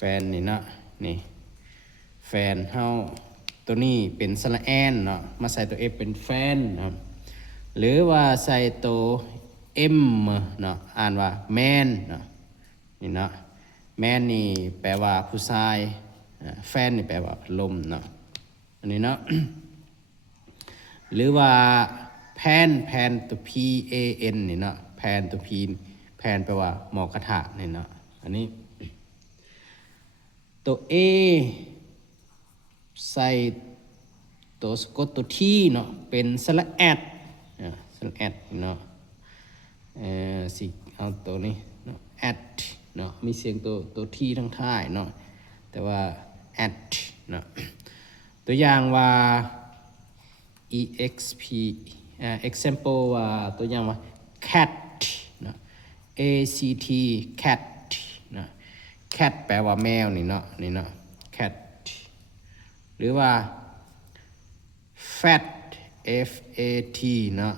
แฟนนี่เนาะนี่แฟนเฮาตัวนี้เป็นสระแอนเนาะมาใส่ตัวเอเป็นแฟนเนาะหรือว่าใส่ตัวเอ็มเนาะอ่านว่าแมนเนาะนี่เนาะแมนนี่แปลว่าผู้ชายแฟนนี่แปลว่าพัดลมเนาะอันนี้เนาะ หรือว่าแพนตัว PAN นี่เนาะแพนตัว P แพนแปลว่าหมอกระทะนี่เนาะอันนี้ตัว A ใส่ตัวสะกดตัว T เนาะเป็นสระแอดสระแอดเนาะสิเอาตัวนี้เนาะแอดเนาะมีเสียงตัว T ทั้งท้ายเนาะแต่ว่าแอดเนาะตัวอย่างว่า exp example ว่าตัวอย่างว่า cat เนาะ act cat เนาะ cat แปลว่าแมวนี่เนาะcat หรือว่า fat fat เนาะ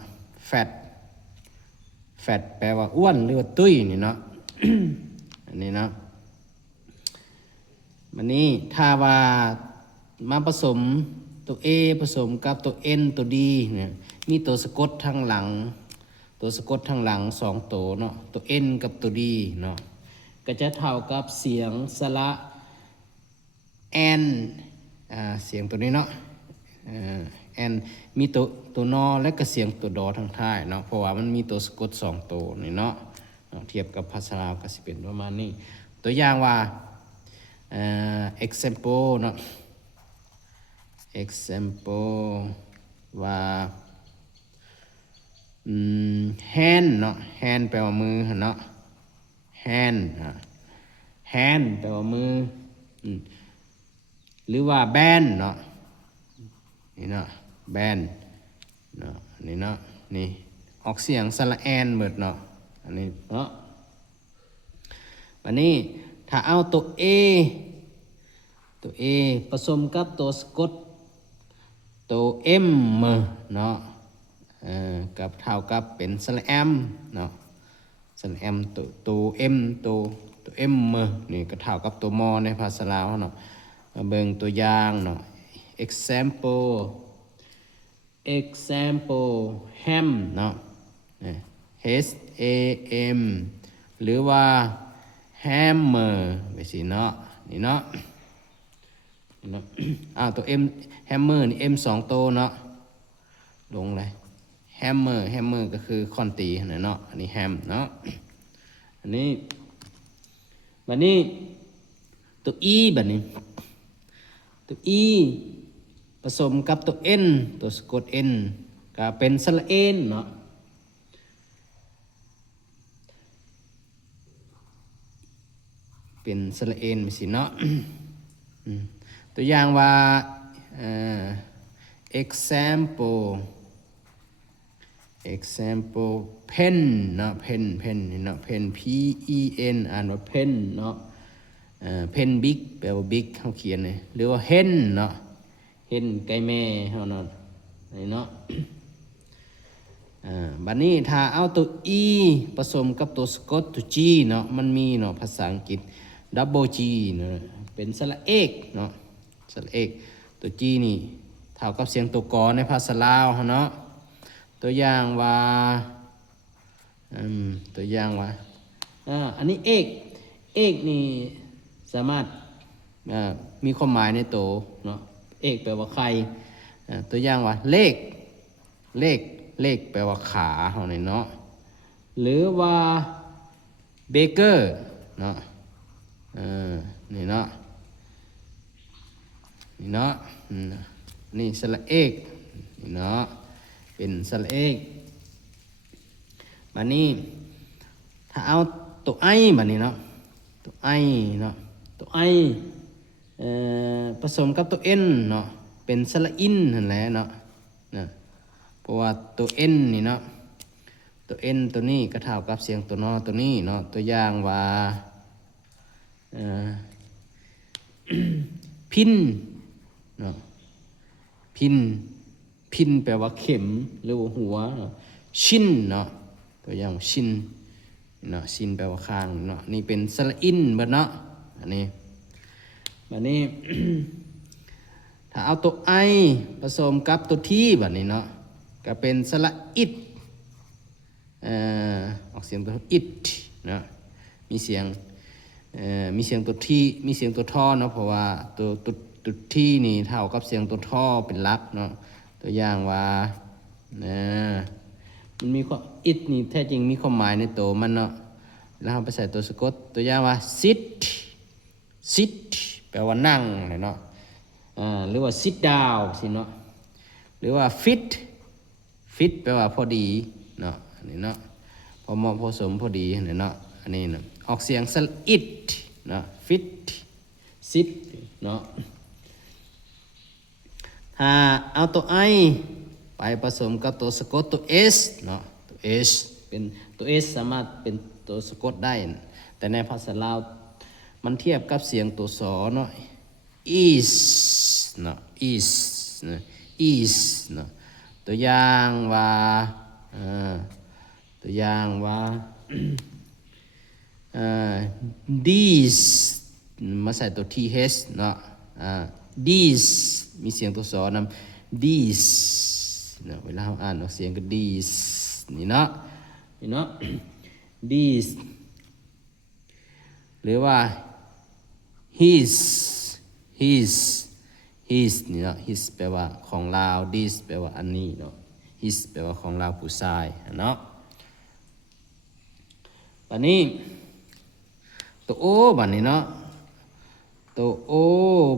fat แปลว่าอ้วนหรือว่าตุ้ยนี่เนาะ อันนี้เนาะมันนี้ถ้าว่ามาผสมตัว A ผสมกับตัว N ตัว D เนี่ยมีตัวสะกดทางหลังสองตัวเนาะตัว N กับตัว D เนาะก็จะเท่ากับเสียงสระ N เสียงตัวนี้เนาะN มีตัวนอและก็เสียงตัวดอทางท้ายเนาะเพราะว่ามันมีตัวสะกดสองตัวนี่เนาะเทียบกับภาษาลาวก็สิเป็นประมาณนี้ตัวอย่างว่าexample เนาะ example ว่าhand เนาะ hand แปลว่ามือเนาะ hand hand แปลว่ามือหรือว่า band เนาะนี่เนาะ band เนาะนี่เนาะนี่ออกเสียงสระแอนเบิดเนาะอันนี้เนาะวันนี้ถ้าเอาตัว A ผสมกับตัวสะกดตัว M เนาะกับเท่ากับเป็นสระแอมเนาะสระแอมตัว M ตัว M นี่ก็เท่ากับตัวมอในภาษาลาวเนาะมาเบิ่งตัวอย่างเนาะ example ham เนาะ H A M หรือว่า hammer ไปสิเนาะนี่เนาะตัว M hammer นี่ M สองตัวเนาะลงเลย hammer ก็คือคอนตีเนาะอันนี้ ham เนาะอันนี้บัดนี้ตัว E บัดนี้ตัว E ผสมกับตัว N ตัวสะกด N ก็เป็นสระเอนเนาะเป็นสระเอนไปสิเนาะตัวอย่างว่า example pen เนาะ pen เนาะ pen P E N อ่านว่า pen เนาะpen big แปลว่า big เขาเขียนเลยหรือว่า hen เนาะ hen ไก่แม่เขาเนาะนี่เนาะบัดนี้ถ้าเอาตัว e ผสมกับตัวสะกดตัว g เนาะมันมีเนาะภาษาอังกฤษ double g เนาะเป็นสระเอกเนาะสระเอกตัว g นี่เท่ากับเสียงตัวกอในภาษาลาวเนาะตัวอย่างว่าอันนี้เอกนี่สามารถมีความหมายในตัวเนาะเอกแปลว่าใครตัวอย่างว่าเลขแปลว่าขาเท่านั้นเนาะหรือว่าเบเกอร์เนาะนี่เนาะนี่สระเอกนี่เนาะเป็นสระเอกบัดนี้ถ้าเอาตัวไอบัดนี้เนาะตัวไอผสมกับตัว N เนาะเป็นสระอินนั่นแหละเนาะเพราะว่าตัว N นี่เนาะตัว N ตัวนี้ก็เท่ากับเสียงตัวนอตัวนี้เนาะตัวอย่างว่าพินเนาะพินแปลว่าเข็มหรือว่าหัวชิ้นเนาะตัวอย่างชิ้นเนาะชิ้นแปลว่าข้างเนาะนี่เป็นสระอินเบิดเนาะอันนี้ แบบนี้ ถ้าเอาตัวไอผสมกับตัวที่แบบนี้เนาะก็เป็นสระอิดออกเสียงตัวอิดเนาะมีเสียงมีเสียงตัวที่มีเสียงตัวท่อเนาะเพราะว่าตัวที่นี่เท่ากับเสียงตัวท่อเป็นหลักเนาะตัวอย่างว่ามันมีความอิดนี่แท้จริงมีความหมายในตัวมันเนาะแล้วเราไปใส่ตัวสะกดตัวอย่างว่า sit แปลว่านั่งเนาะหรือว่า sit down สิเนาะหรือว่า fit แปลว่าพอดีเนาะอันนี้เนาะพอเหมาะพอสมพอดีเนาะอันนี้เนาะออกเสียงสระอิดเนาะ sit เนาะถ้าเอาตัว I ไปผสมกับตัวสะกดตัว S เนาะตัว S เป็นตัว S สามารถเป็นตัวสะกดได้แต่ในภาษาลาวมันเทียบกับเสียงตัวสอเนาะ is เนาะ is เนาะ is เนาะตัวอย่างว่าตัวอย่างว่า these มาใส่ตัว th เนาะthese มีเสียงตัวสอนำ these เนาะเวลาเราอ่านออกเสียงก็ these นี่เนาะthese หรือว่า his นี่เนาะ his แปลว่าของเรา this แปลว่าอันนี้เนาะ his แปลว่าของเราผู้ชายเนาะบัดนี้ตัว o บัดนี้เนาะตัว o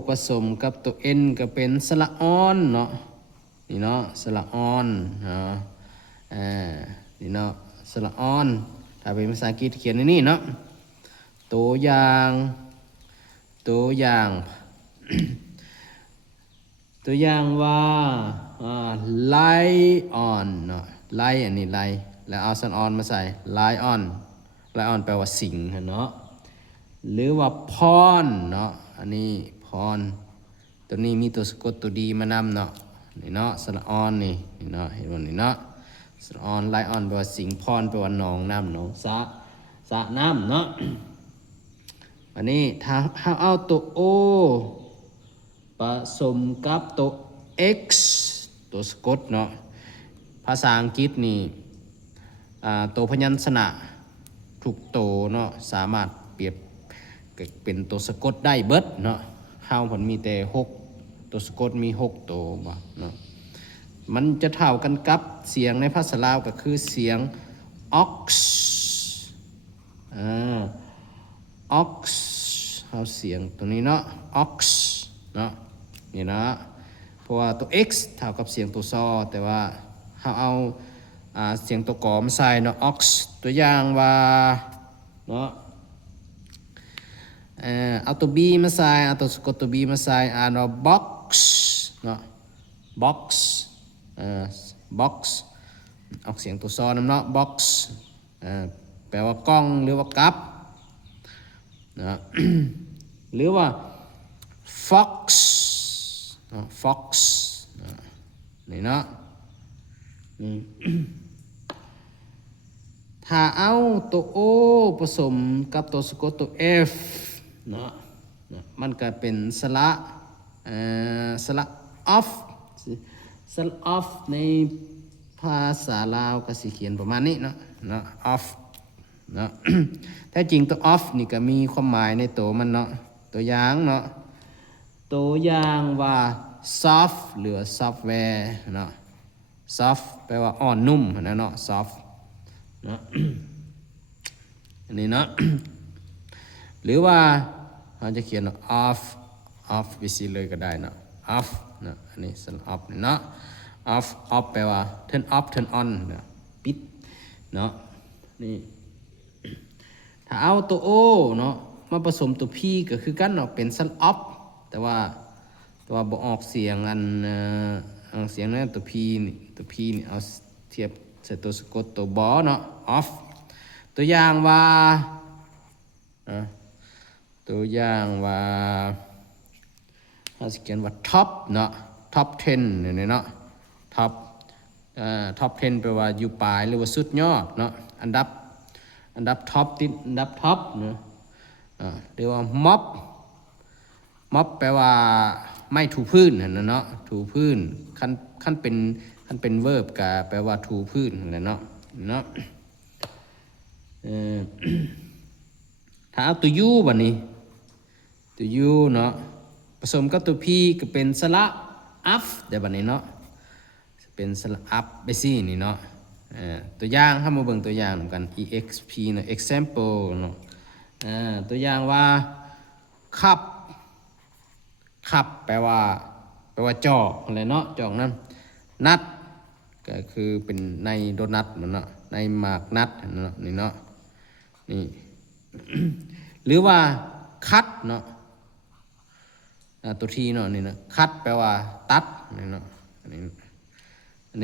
ผสมกับตัว n ก็เป็นสระออนเนาะนี่เนาะสระออนเนาะนี่เนาะสระออนถ้าเป็นภาษาอังกฤษเขียนในนี่เนาะตัวอย่าง ตัวอย่างว่าlion เนาะ lion อันนี้ lion แล้วเอาสระออนมาใส่ lion แปลว่าสิงห์เนาะหรือว่าพรเนาะอันนี้พรตัวนี้มีตัวสะกดตัวดีมานำเนาะนี่เนาะสระออนนี่เนาะเห็นบ่นี่เนาะสระออน lion แปลว่าสิงห์พรแปลว่าหนองน้ำหนองสระน้ำเนาะอันนี้ถ้าเอาตัว o ผสมกับตัว x ตัวสะกดเนาะภาษาอังกฤษนี่ตัวพยัญชนะทุกตัวเนาะสามารถเปรียบเป็นตัวสะกดได้เบิดเนาะเฮาผลมีแต่6ตัวสะกดมี6ตัวบ่เนาะมันจะเท่ากันกับเสียงในภาษาลาวก็คือเสียง ox ox เฮาเสียงตัวนี้เนาะ ox เนาะนี่นะเพราะว่าตัว x เท่ากับเสียงตัวซอแต่ว่าเฮาเอาเสียงตัวกอมาใส่เนาะ ox ตัวอย่างว่าเนาะเอาตัว b มาใส่เอาตัวสะกดตัว b มาใส่อ่านว่า box เนาะ box box ออกเสียงตัวซอนำเนาะ box แปลว่ากล้องหรือว่ากับนะ หรือว่า fox fox นี่เนาะนี่ ถ้าเอาตัว o ผสมกับตัวสะกดตัว f เนาะมันก็เป็นสระoff สระ off ในภาษาลาวก็สิเขียนประมาณนี้เนาะoff เนาะ แท้จริงตัว off นี่ก็มีความหมายในตัวมันเนาะตัวอย่างเนาะตัวอย่างว่า soft หรือ software เนาะ soft แปลว่าอ่อนนุ่มนะเนาะ soft เนาะ อันนี้เนาะ หรือว่าเราจะเขียน off ไปสิเลยก็ได้เนาะ off เนาะอันนี้สัน off เนาะ off แปลว่า turn on เนาะปิดเนาะนี่ถ้าเอาตัว o เนาะมาผสมตัว p ก็คือกันเนาะเป็นสัน off แต่ว่าบ่ออกเสียงเสียงนั้นตัว p นี่เอาเทียบใส่ตัวสะกดตัวบอเนาะ off ตัวอย่างว่าเราจะเขียนว่า top เนาะ top 10เนี่ยเนาะ top 10แปลว่าอยู่ปลายหรือว่าสุดยอดเนาะอันดับท็อปติดอันดับท็อปเนาะหรือว่า mob ม็อบแปลว่าไม่ถูพื้นนั่นน่ะเนาะถูพื้นขั้นเป็นเวิร์บก็แปลว่าถูพื้นนั่นแหละเนาะเออ ถ้าเอาตัวยูบัดนี้ตัวยูเนาะผสมกับตัวพีก็เป็นสระอัฟเดี๋ยวบัดนี้เนาะเป็นสระอัฟไปซี่นี่เนาะตัวอย่างถ้ามาเบิ่งตัวอย่างนำกัน exp เนาะ example เนาะตัวอย่างว่าขับแปลว่าจอกอะไรเนาะจอกนั้นนัดก็คือเป็นในโดนัทเนาะในหมากนัดเนาะนี่เนาะนี่ หรือว่าคัดเนาะตัวทีเนาะนี่นะคัดแปลว่าตัดนี่เนาะอันนี้ อั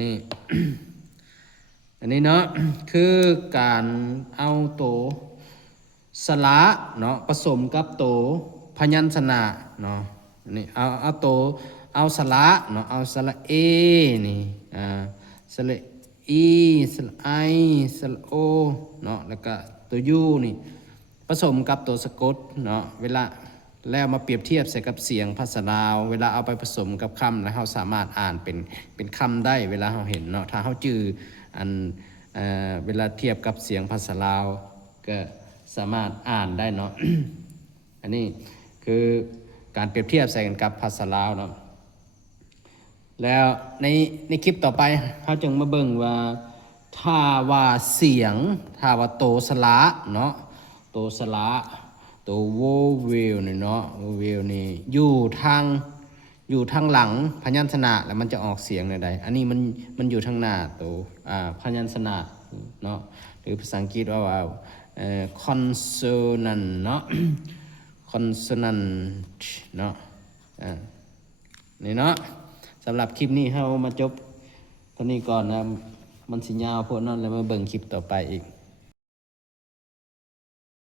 นนี้เนาะ คือการเอาโตสระเนาะผสมกับโตพยัญชนะเนาะอันนี้เอาโตเอาสระเนาะเอาสระเอนี่สระอีสระไอสระโอเนาะแล้วก็ตัวยูนี่ผสมกับตัวสะกดเนาะเวลาแล้วมาเปรียบเทียบใส่กับเสียงภาษาลาวเวลาเอาไปผสมกับคำแล้วเราสามารถอ่านเป็นคำได้เวลาเราเห็นเนาะถ้าเราจื่ออันเวลาเทียบกับเสียงภาษาลาวก็สามารถอ่านได้เนาะ อันนี้คือการเปรียบเทียบใส่กันกับภาษาลาวเนาะแล้วในคลิปต่อไปเขาจึงมาเบิ่งว่าถ้าว่าเสียงถ้าว่าโตสระเนาะโตสระตัวโวเวลนี่เนาะโวเวลนี่อยู่ทางหลังพยัญชนะแล้วมันจะออกเสียงใดอันนี้มันอยู่ทางหน้าตัวพยัญชนะเนาะหรือภาษาอังกฤษว่าconsonant เนาะ consonant เนาะนี่เนาะสำหรับคลิปนี้เรามาจบเท่านี้ก่อนนะมันสิยาวพวกนั้นแล้วมาเบิ่งคลิปต่อไปอีก